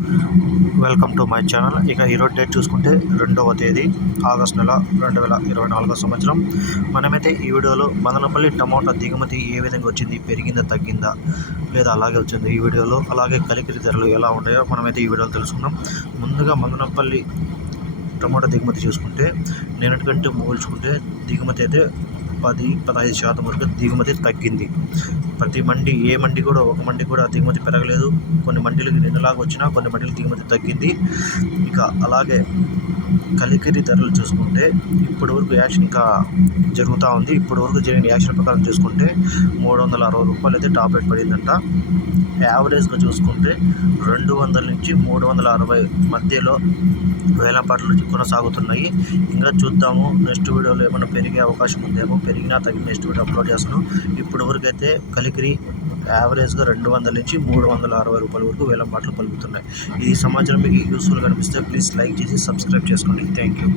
Welcome to my channel ఇక ఈరోజు date చూసుకుంటే రెండవ తేదీ ఆగస్ట్ నెల రెండు వేల ఇరవై నాలుగో సంవత్సరం. మనమైతే ఈ వీడియోలో మదనపల్లి టమాటా దిగుమతి ఏ విధంగా వచ్చింది పెరిగిందా తగ్గిందా లేదా అలాగే వచ్చింది ఈ వీడియోలో అలాగే కలికిరి ధరలు ఎలా ఉంటాయో మనమైతే ఈ వీడియోలో తెలుసుకున్నాం ముందుగా మదనపల్లి టమాటా దిగుమతి చూసుకుంటే నిన్నటికంటే పోల్చుకుంటే దిగుమతి అయితే పది పదహైదు శాతం వరకు దిగుమతి తగ్గింది. ప్రతి మండి ఏ మండి కూడా ఒక మండి కూడా దిగుమతి పెరగలేదు. కొన్ని మండీలకు నిన్నలాగా వచ్చినా కొన్ని మండీలకు దిగుమతి తగ్గింది. ఇక అలాగే కలికిరి ధరలు చూసుకుంటే ఇప్పటి వరకు యాక్షన్ ఇంకా జరుగుతూ ఉంది. ఇప్పటి వరకు జరిగిన యాక్షన్ ప్రకారం చూసుకుంటే మూడు వందల అరవై రూపాయలు అయితే టాప్ రేట్ పడిందంట. యావరేజ్గా చూసుకుంటే రెండు వందల నుంచి మూడు వందల అరవై మధ్యలో వేలంపాట్లు కొనసాగుతున్నాయి. ఇంకా చూద్దాము. నెక్స్ట్ వీడియోలో ఏమైనా పెరిగే అవకాశం ఉందేమో పెరిగినా తగ్గి నెక్స్ట్ వీడియో అప్లోడ్ చేస్తాను. ఇప్పటి వరకు అయితే కలికిరి యావరేజ్గా రెండు వందల నుంచి మూడు వందల అరవై రూపాయల వరకు వేల పాటలు పలుకుతున్నాయి. ఈ సమాచారం మీకు యూస్ఫుల్ కనిపిస్తే ప్లీజ్ లైక్ చేసి సబ్స్క్రైబ్ చేసుకోండి. Thank you